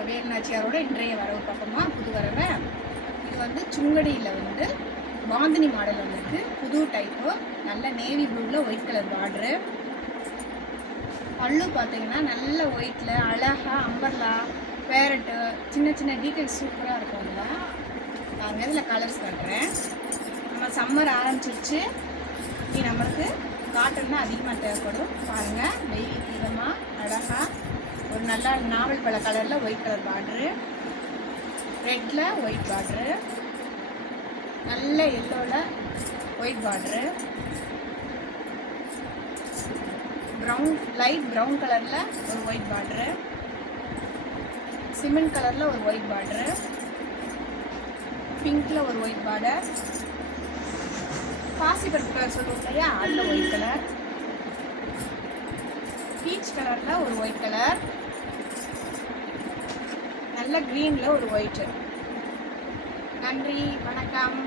நம்ம வேலுநாச்சியாரோட இன்றைய வரவு பார்ப்போமா, புது வரவை. இது வந்து சுங்கடியில் வந்து பாந்தினி மாடல் வந்துருக்கு, புது டைப்பு, நல்ல நேவி ப்ளூவில் ஒயிட் கலர் பார்டரு. பல்லு பார்த்தீங்கன்னா நல்ல ஒயிட்டில் அழகாக அம்பர்லா பேரட்டு சின்ன சின்ன டீட்டெயில்ஸ் சூப்பராக இருக்கும்ல. நாங்கள் இதில் கலர்ஸ் காட்டுறேன். நம்ம சம்மர் ஆரம்பிச்சிருச்சு, இனி நம்மளுக்கு காட்டன் தான் அதிகமாக தேவைப்படும். பாருங்கள், வெயில் தீவிரமாக அழகாக ஒரு நல்ல நாவல் பழ கலரில் ஒயிட் கலர் பார்டரு, ரெட்டில் ஒயிட் பார்டரு, நல்ல எல்லோவில் white border, brown light brown கலரில் ஒரு ஒயிட் பார்டரு, சிமெண்ட் கலரில் ஒரு ஒயிட் பார்டரு, பிங்க்கில் ஒரு ஒயிட் பார்டர், பாசிப்பருப்பு கலர் சொல்லுவோம் இல்லையா, அதில் ஒயிட் கலர், பீச் கலரில் ஒரு ஒயிட் கலர், நல்ல க்ரீனில் ஒரு ஒயிட்டு. நன்றி, வணக்கம்.